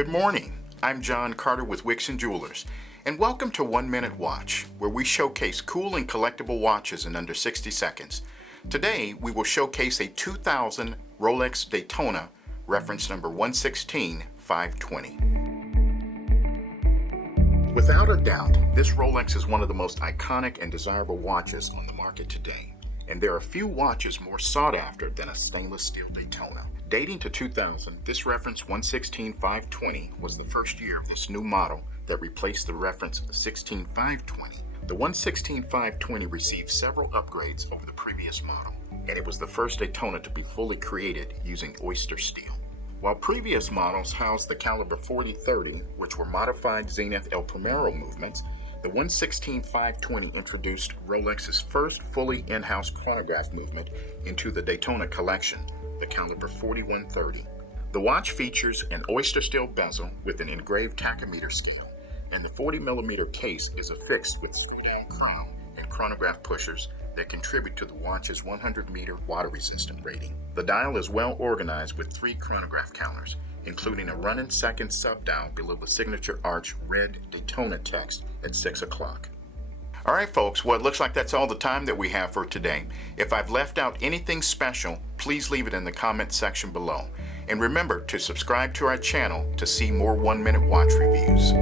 Good morning. I'm John Carter with Wixon Jewelers, and welcome to 1 Minute Watch, where we showcase cool and collectible watches in under 60 seconds. Today, we will showcase a 2000 Rolex Daytona, reference number 116520. Without a doubt, this Rolex is one of the most iconic and desirable watches on the market today, and there are few watches more sought after than a stainless steel Daytona. Dating to 2000, this reference 116520 was the first year of this new model that replaced the reference 16520. The 116520 received several upgrades over the previous model, and it was the first Daytona to be fully created using Oystersteel. While previous models housed the caliber 40-30, which were modified Zenith El Primero movements, the 116520 introduced Rolex's first fully in-house chronograph movement into the Daytona collection, the caliber 4130. The watch features an Oystersteel bezel with an engraved tachometer scale, and the 40mm case is affixed with screw-down crown and chronograph pushers that contribute to the watch's 100-meter water-resistant rating. The dial is well organized with 3 chronograph counters, including a running second sub-dial below the signature arch red Daytona text at 6 o'clock. All right, folks, well, it looks like that's all the time that we have for today. If I've left out anything special, please leave it in the comment section below. And remember to subscribe to our channel to see more 1 Minute Watch reviews.